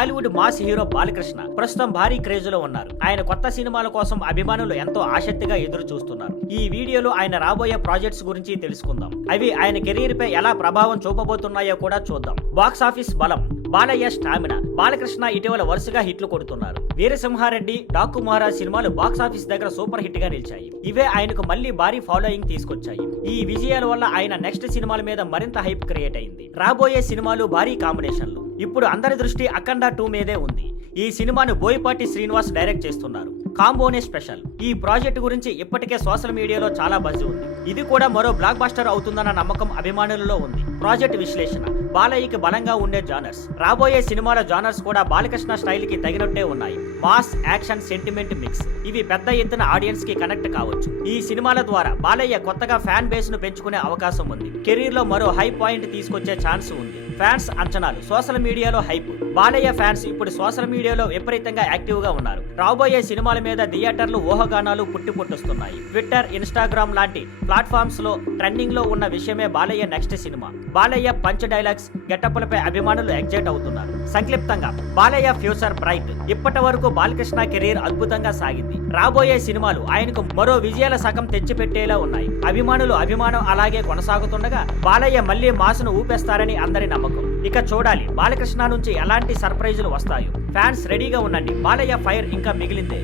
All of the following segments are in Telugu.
టాలీవుడ్ మాస్ హీరో బాలకృష్ణ ప్రస్తుతం భారీ క్రేజ్ లో ఉన్నారు. ఆయన కొత్త సినిమాల కోసం అభిమానులు ఎంతో ఆసక్తిగా ఎదురు చూస్తున్నారు. ఈ వీడియోలో ఆయన రాబోయే ప్రాజెక్ట్స్ గురించి తెలుసుకుందాం. అవి ఆయన కెరీర్ పై ఎలా ప్రభావం చూపబోతున్నాయో కూడా చూద్దాం. బాక్స్ ఆఫీస్ బలం, బాలయ్య స్టామినా. బాలకృష్ణ ఇటీవల వరుసగా హిట్లు కొడుతున్నారు. వీరసింహారెడ్డి, డాకు మహారాజ్ సినిమాలు బాక్స్ ఆఫీస్ దగ్గర సూపర్ హిట్ గా నిలిచాయి. ఇవే ఆయనకు మళ్లీ భారీ ఫాలోయింగ్ తీసుకొచ్చాయి. ఈ విజయాల వల్ల ఆయన నెక్స్ట్ సినిమాల మీద మరింత హైప్ క్రియేట్ అయింది. రాబోయే సినిమాలు భారీ కాంబినేషన్లు. ఇప్పుడు అందరి దృష్టి అఖండ 2 మీదే ఉంది. ఈ సినిమాను బోయపాటి శ్రీనివాస్ డైరెక్ట్ చేస్తున్నారు. కాంబోనే స్పెషల్. ఈ ప్రాజెక్ట్ గురించి ఇప్పటికే సోషల్ మీడియాలో చాలా బజ్ ఉంది. ఇది కూడా మరో బ్లాక్ బస్టర్ అవుతుందన్న నమ్మకం అభిమానులలో ఉంది. ప్రాజెక్ట్ విశ్లేషణ. బాలయ్యకి బలంగా ఉండే జానర్స్. రాబోయే సినిమాల జానర్స్ కూడా బాలకృష్ణ స్టైల్ కి తగినట్టే ఉన్నాయి. Mass, action, sentiment mix. ఇవి పెద్ద ఎత్తున ఆడియన్స్ కి కనెక్ట్ కావచ్చు. ఈ సినిమాల ద్వారా బాలయ్య కొత్తగా ఫ్యాన్ బేస్ ను పెంచుకునే అవకాశం ఉంది. కెరీర్ లో మరో హై పాయింట్ తీసుకొచ్చే ఛాన్స్ ఉంది. ఫ్యాన్స్ అంచనాలు. సోషల్ మీడియాలో హైప్. బాలయ్య ఫ్యాన్స్ ఇప్పుడు సోషల్ మీడియాలో విపరీతంగా యాక్టివ్ గా ఉన్నారు. రాబోయే సినిమాల మీద థియేటర్లు ఊహాగానాలు పుట్టుకొస్తున్నాయి. ట్విట్టర్, ఇన్స్టాగ్రామ్ లాంటి ప్లాట్ఫామ్స్ లో ట్రెండింగ్ లో ఉన్న విషయమే Balayya next cinema. Balayya punch dialogues, గెటప్లపై అభిమానులు ఎగ్జైట్ అవుతున్నారు. సంక్షిప్తంగా బాలయ్య ఫ్యూచర్ బ్రైట్. ఇప్పటి వరకు బాలకృష్ణ కెరీర్ అద్భుతంగా సాగింది. రాబోయే సినిమాలు ఆయనకు మరో విజయాల సగం తెచ్చిపెట్టేలా ఉన్నాయి. అభిమానం అలాగే కొనసాగుతుండగా బాలయ్య మళ్లీ మాసును ఊపేస్తారని అందరి నమ్మకం. ఇక చూడాలి బాలకృష్ణ నుంచి ఎలాంటి సర్ప్రైజులు వస్తాయో. ఫ్యాన్స్ రెడీగా ఉండండి. బాలయ్య ఫైర్ ఇంకా మిగిలిందే.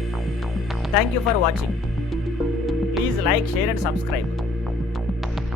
Thank you for watching. Please like, share and subscribe.